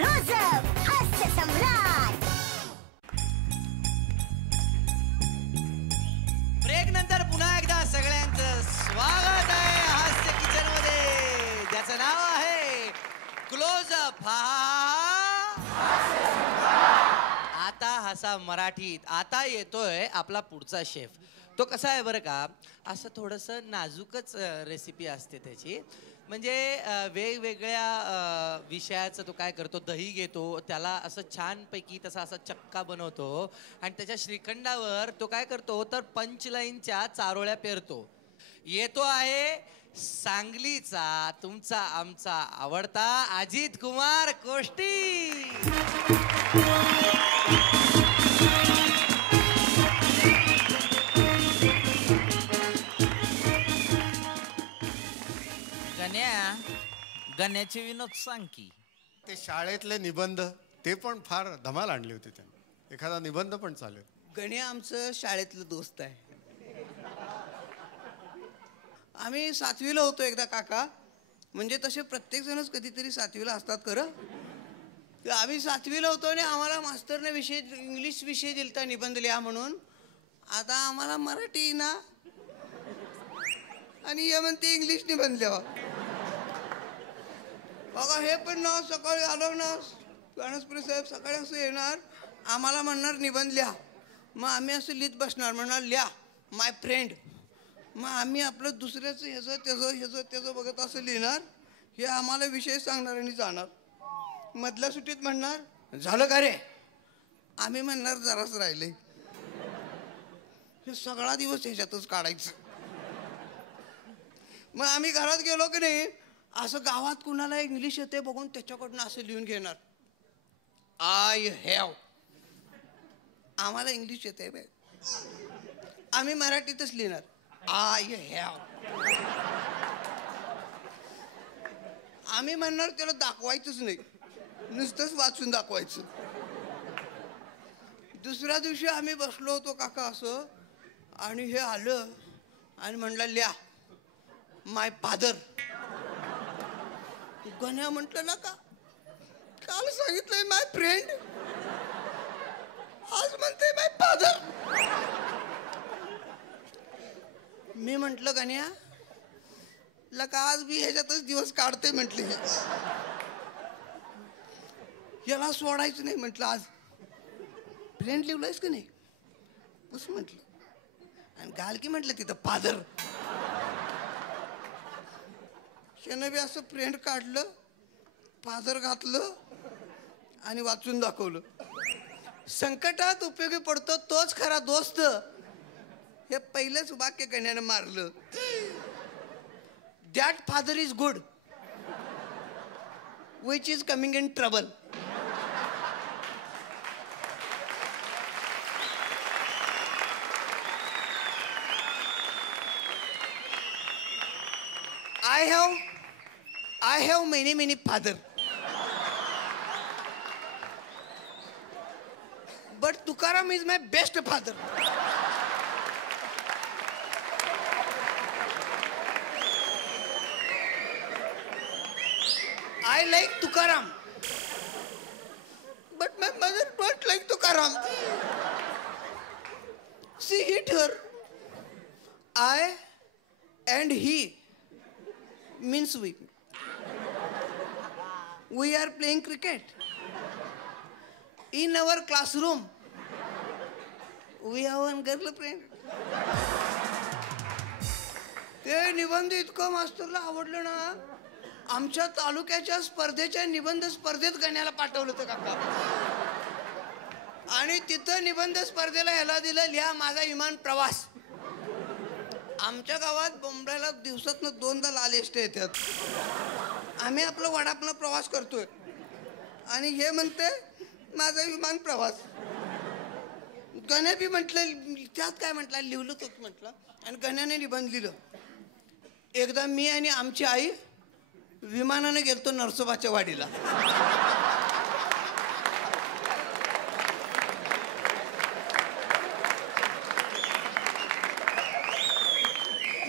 Close up हास्य सम्राट. Break नंतर पुन्हा एकदा सगळ्यांचं स्वागत आहे हास्य किचन मध्ये, ज्याचं नाव आहे क्लोजअप. आता हसा मराठीत. आता येतोय आपला पुढचा शेफ. तो कसा आहे बरं का, असं थोडंसं नाजूकच रेसिपी असते त्याची. म्हणजे वेगवेगळ्या विषयाचं तो काय करतो, दही घेतो, त्याला असं छानपैकी तसा असा चक्का बनवतो आणि त्याच्या श्रीखंडावर तो काय करतो तर पंचलाईनच्या चारोळ्या पेरतो. येतो आहे सांगलीचा तुमचा आमचा आवडता अजित कुमार कोष्टी. गण्याचे विनोद सांग की. ते शाळेतले निबंध ते पण फार धमाल आणली होती त्यांनी. एखादा निबंध पण चालेल. गण्या आमचं शाळेतलं दोस्त आहे. आम्ही 7वीला होतो एकदा काका. म्हणजे तसे प्रत्येक जणच कधीतरी 7वीला असतात खरं. तर आम्ही 7वीला होतो आणि आम्हाला मास्तरने इंग्लिश विषय दिलता निबंध लिहा म्हणून. आता आम्हाला मराठी ना आणि हे म्हणते इंग्लिश निबंध लिहा. बघा हे पण ना सकाळी आलो ना गणेशपुरी साहेब सकाळी असं येणार, आम्हाला म्हणणार निबंध लिहा. मग आम्ही असं लिहित बसणार, म्हणणार लिहा माय फ्रेंड. मग आम्ही आपलं दुसऱ्याचं ह्याचं त्याचं बघत असं लिहिणार. हे आम्हाला विषय सांगणार आणि जाणार. मधल्या सुट्टीत म्हणणार झालं का रे, आम्ही म्हणणार जराच राहिलंय. हे सगळा दिवस ह्याच्यातच काढायचं. मग आम्ही घरात गेलो की नाही, असं गावात कुणाला इंग्लिश येते बघून त्याच्याकडनं असं लिहून घेणार. I have. आम्हाला इंग्लिश येते बाय, आम्ही मराठीतच लिहिणार आय हॅव. आम्ही म्हणणार त्याला दाखवायचंच नाही, नुसतंच वाचून दाखवायचं. दुसऱ्या दिवशी आम्ही बसलो होतो काका असं, आणि हे आलं आणि म्हणलं लिहा माय फादर. गण्या म्हटलं ना का काल सांगितलंय माय फ्रेंड, आज म्हणते माय फादर. मी म्हटलं गण्या लका आज मी ह्याच्यातच दिवस काढते म्हटले, याला सोडायचं नाही म्हटलं. आज फ्रेंड लिहिलंयस का नाही बस म्हटलं, आणि घाल की म्हटलं तिथं फादर. त्यानं बी असं फ्रेंड काढलं, फादर घातलं आणि वाचून दाखवलं. संकटात उपयोगी पडतो तोच खरा दोस्त, हे पहिलंच वाक्य गण्यानं मारलं. That father is good which is coming in trouble. I have many father, but Tukaram is my best father. I like Tukaram, but my mother don't like Tukaram. She hit her. I and he means we. We are playing cricket. In our classroom, we have one girlfriend. ते निबंध इतकं मास्तरला आवडलं ना, आमच्या तालुक्याच्या स्पर्धेच्या निबंध स्पर्धेत गण्याला पाठवलं होतं काका. आणि तिथं निबंध स्पर्धेला ह्याला दिलं लिहा माझा विमान प्रवास. आमच्या गावात बोंबड्याला दिवसातनं 2दा लाल एसट्या येतात. आम्ही आपलं वडापनं प्रवास करतोय आणि हे म्हणते माझा विमान प्रवास. गण्या बी म्हटलं त्यात काय म्हटलं लिहिलं तो म्हटलं, आणि गण्याने निबंध लिहिलं. एकदा मी आणि आमची आई विमानानं गेलतो नरसोबाच्या वाडीला.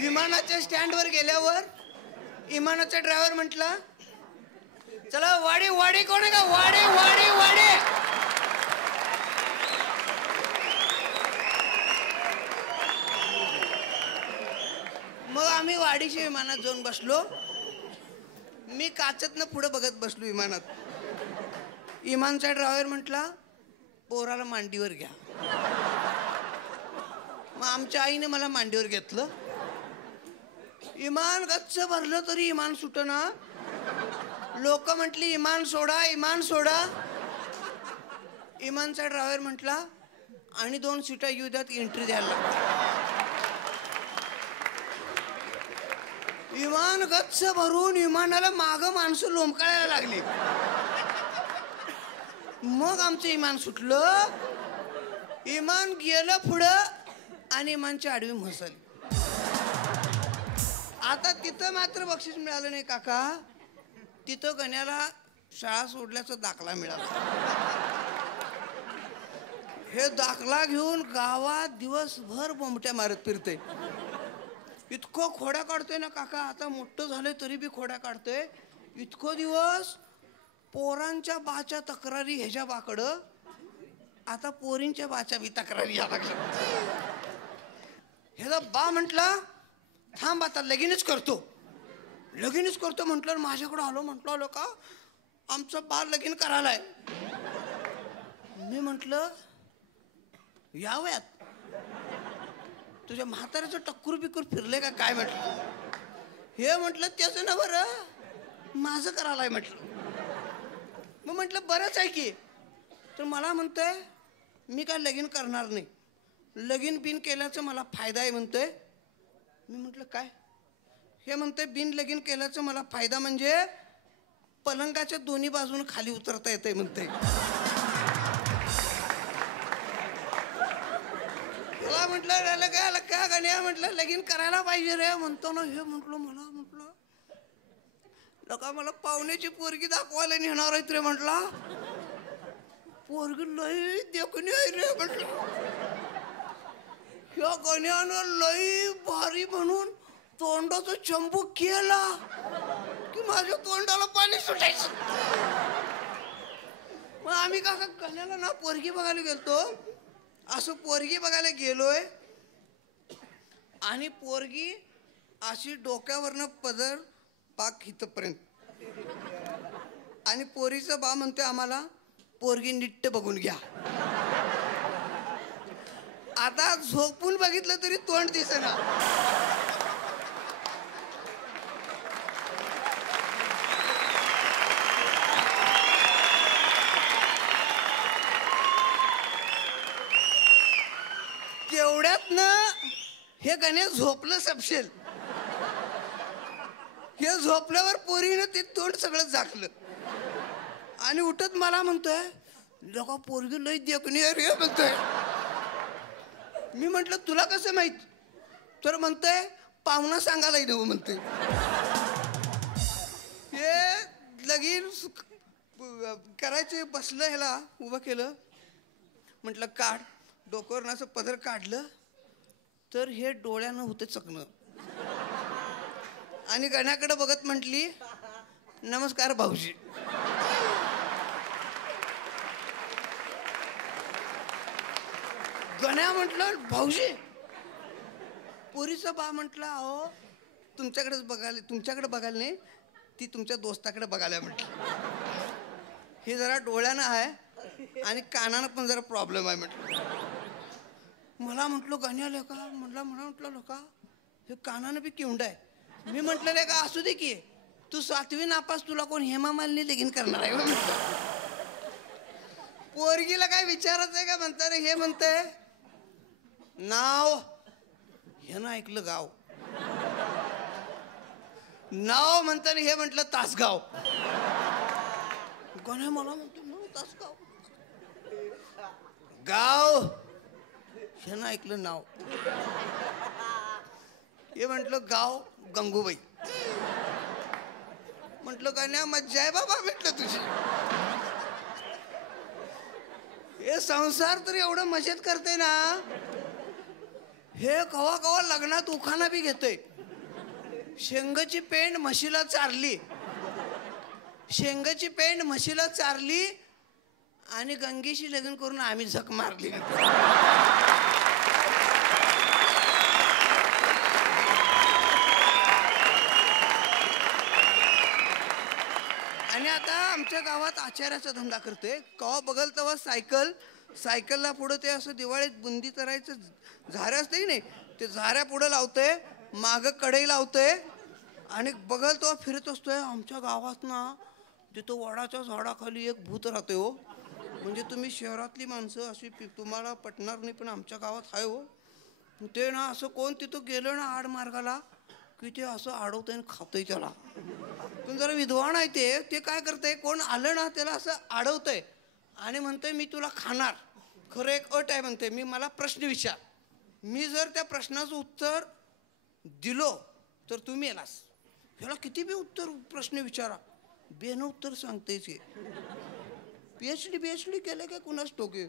विमानाच्या स्टँडवर गेल्यावर विमानाचा ड्रायव्हर म्हटला चला वाडी वाडी कोण आहे का वाडी वाडी वाडी मग आम्ही वाडीच्या विमानात जाऊन बसलो. मी काचतनं पुढे बघत बसलो विमानात. विमानचा ड्रायव्हर म्हटला पोराला मांडीवर घ्या. मग आमच्या आईने मला मांडीवर घेतलं. इमान गच्च भरलं तरी इमान सुटना. लोक म्हटली इमान सोडा इमान सोडा. इमानचा ड्रायव्हर म्हटला आणि 2 सीटा येऊ द्यात एंट्री द्यायला लागते. विमान गच्च भरून विमानाला माग माणसं लोंबकाळायला लागली. मग आमचं इमान सुटलं. इमान गेलं पुढं आणि इमानची आडवी म्हसली. आता तिथं मात्र बक्षीस मिळालं नाही काका. तिथं गण्याला शाळा सोडल्याचा दाखला मिळाला. हे दाखला घेऊन गावात दिवसभर बोंबट्या मारत फिरते. इतकं खोड्या काढतोय ना काका. आता मोठं झालंय तरी बी खोड्या काढतोय. इतकं दिवस पोरांच्या बाच्या तक्रारी ह्याच्या बाकडं. आता पोरींच्या बाच्या बी तक्रारी या लागल्या. ह्याचा बा म्हटला थांब आता लगीनच करतो. लगीनच करतो म्हटलं. माझ्याकडं आलो म्हटलं आलो का आमचं बा लगीन करायलाय. मी म्हटलं या वयात तुझ्या म्हाताऱ्याचं टक्कूर बिक्कूर फिरले का काय म्हटलं. हे म्हटलं त्याचं ना बरं माझं करायलाय म्हटलं. मग म्हटलं बरंच आहे की. तर मला म्हणतोय मी काय लगीन करणार नाही. लगीन बिन केल्याचं मला फायदा आहे म्हणतोय. मी म्हटलं काय. हे म्हणतोय बिन लगीन केल्याचं मला फायदा म्हणजे पलंगाच्या दोन्ही बाजून खाली उतरता येतंय म्हणतोय. मला म्हटलं काय गण्या म्हटलं लगीन करायला पाहिजे रे म्हणतो ना. हे म्हटलं मला म्हटलं लका मला पाहुण्याची पोरगी दाखवायला नेणार आहेत रे म्हटला. पोरगी लई देखणी आहे रे म्हटलं. ह्या गण्यानं लई भारी म्हणून तोंडाचा चंबू केला की माझ्या तोंडाला पाणी सुटायचं. मग आम्ही काका गण्याला ना पोरगी बघायला गेलतो. असं पोरगी बघायला गेलोय आणि पोरगी अशी डोक्यावरनं पदर पाक इथपर्यंत. आणि पोरीचं बा म्हणतोय आम्हाला पोरगी नीट बघून घ्या. आता झोपून बघितलं तरी तोंड दिसेना. तेवढ्यात ना हे गाणे झोपलं सबशेल. हे झोपल्यावर पोरीनं ते तोंड सगळं झाकलं आणि उठत मला म्हणतोय लोका पोरगी लई देखणी आहे रे म्हणतोय. मी म्हटलं तुला कसं माहित. तर म्हणतोय पाहुणा सांगायला येऊ म्हणतोय. हे लगीन करायचे बसलं ह्याला उभं केलं. म्हटलं काढ. डोक्यावरून असं पदर काढलं तर हे डोळ्यानं होतं चकणं. आणि गण्याकडे बघत म्हटली नमस्कार भाऊजी. गण्या म्हटलं भाऊजी. पोरीचा बा म्हटला अहो तुमच्याकडेच बघायला तुमच्याकडे बघायला नाही ती तुमच्या दोस्ताकडे बघायला म्हटलं. हे जरा डोळ्यानं आहे आणि कानानं पण जरा प्रॉब्लेम आहे म्हटलं. मला म्हटलं गण्या लेका म्हटलं लोका हे कानानं बी किवंड आहे. मी म्हटलं लेका असू दे की तू 7वी नापास तुला कोण हेमा मालिनी लगीन करणार आहे म्हटलं. पोरगीला काय विचारायचं आहे का म्हणता रे. हे म्हणतंय नाव. ह्यानं ऐकलं गाव. नाव म्हणताना हे म्हटलं तासगाव. गण्या मला म्हणतो नाव तासगाव. गाव. ह्यानं ऐकलं नाव. हे म्हटलं गाव गंगूबाई. म्हटलं गण्या मज्जा आहे बाबा म्हटलं तुझी. हे संसार तर एवढं मजेत करते ना. हे कवा कवा लग्नात उखाणा बी घेतोय. शेंगाची पेंड म्हशीला चारली शेंगाची पेंड म्हशीला चारली आणि गंगेशी लग्न करून आम्ही झक मारली. आणि आता आमच्या गावात आचार्याचा धंदा करतोय. कवा बघल तेव्हा सायकलला पुढं ते असं दिवाळीत बुंदी करायचं झाऱ्या असते की नाही, ते झाऱ्या पुढं लावतोय, मागं कढई लावतोय आणि बघल तेव्हा फिरत असतोय. आमच्या गावात ना तिथं वडाच्या झाडाखाली एक भूत राहतोय हो. म्हणजे तुम्ही शहरातली माणसं अशी तुम्हाला पटणार नाही, पण आमच्या गावात आहे हो. ते ना असं कोण तिथं गेलं ना आड मार्गाला की ते असं अडवतंय आणि खातंय त्याला. पण जरा विद्वान आहे ते काय करतंय, कोण आलं ना त्याला असं अडवतंय आणि म्हणतंय मी तुला खाणार. खरं एक अट आहे म्हणते, मला प्रश्न विचार, मी जर त्या प्रश्नाचं उत्तर दिलो तर तू मेलास. ह्याला किती बी प्रश्न विचारा, बेन उत्तर सांगतेच. PhD केलं काय कुणाच टोके.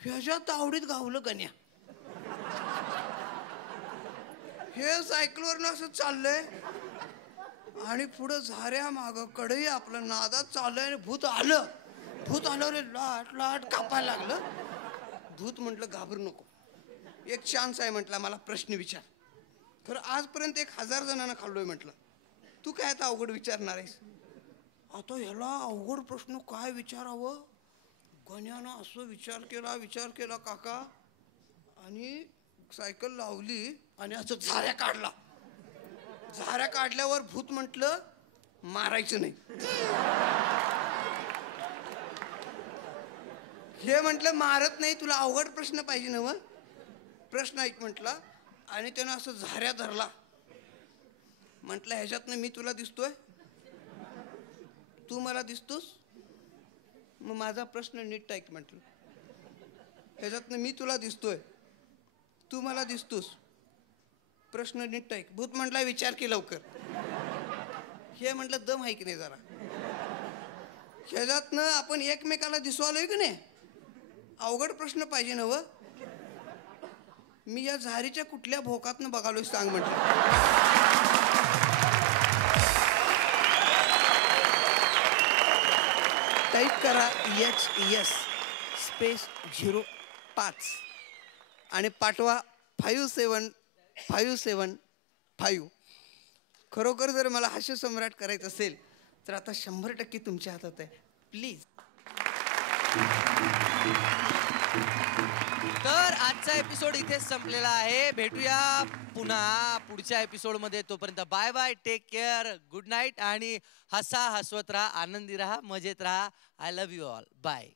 ह्याच्या तावडीत गावलं गण्या. हे सायकलवरनं असं चाललंय आणि पुढं झाऱ्या मागं कढई आपलं नादात चाललंय आणि भूत आलं रे, लाट कापायला लागलं. भूत म्हटलं घाबरू नको, एक चान्स आहे म्हटलं, मला प्रश्न विचार. खरं आजपर्यंत 1000 जणांना खाल्लोय म्हटलं, तू काय आता अवघड विचारणार आहेस. आता ह्याला अवघड प्रश्न काय विचारावं. गण्यानं असं विचार केला काका, आणि सायकल लावली आणि असं झाऱ्या काढल्यावर भूत म्हटलं मारायचं नाही. हे म्हटलं मारत नाही, तुला अवघड प्रश्न पाहिजे ना मग. प्रश्न ऐक म्हटला आणि त्यानं असं झाऱ्या धरला. म्हटलं ह्याच्यातनं मी तुला दिसतोय, तू मला दिसतोस, मग माझा प्रश्न नीट ऐक म्हटलं. ह्याच्यातनं मी तुला दिसतोय, तू मला दिसतोस, प्रश्न नीट ऐक. भूत म्हटला विचार की लवकर. हे म्हटलं दम आहे की नाही जरा. ह्याच्यातनं आपण एकमेकाला दिसवालोय की नाही, अवघड प्रश्न पाहिजे ना व. मी या झारीच्या कुठल्या भोकातनं बघालोय सांग म्हटलं. टाईप करा HS स्पेस 05 आणि पाठवा 57575. खरोखर जर मला हास्य सम्राट करायचं असेल तर आता 100% तुमच्या हातात आहे. प्लीज. तर आजचा एपिसोड इथेच संपलेला आहे. भेटूया पुन्हा पुढच्या एपिसोडमध्ये. तोपर्यंत bye bye, take care, good night आणि हसा, हसवत राहा, आनंदी राहा, मजेत राहा. I love you all. Bye.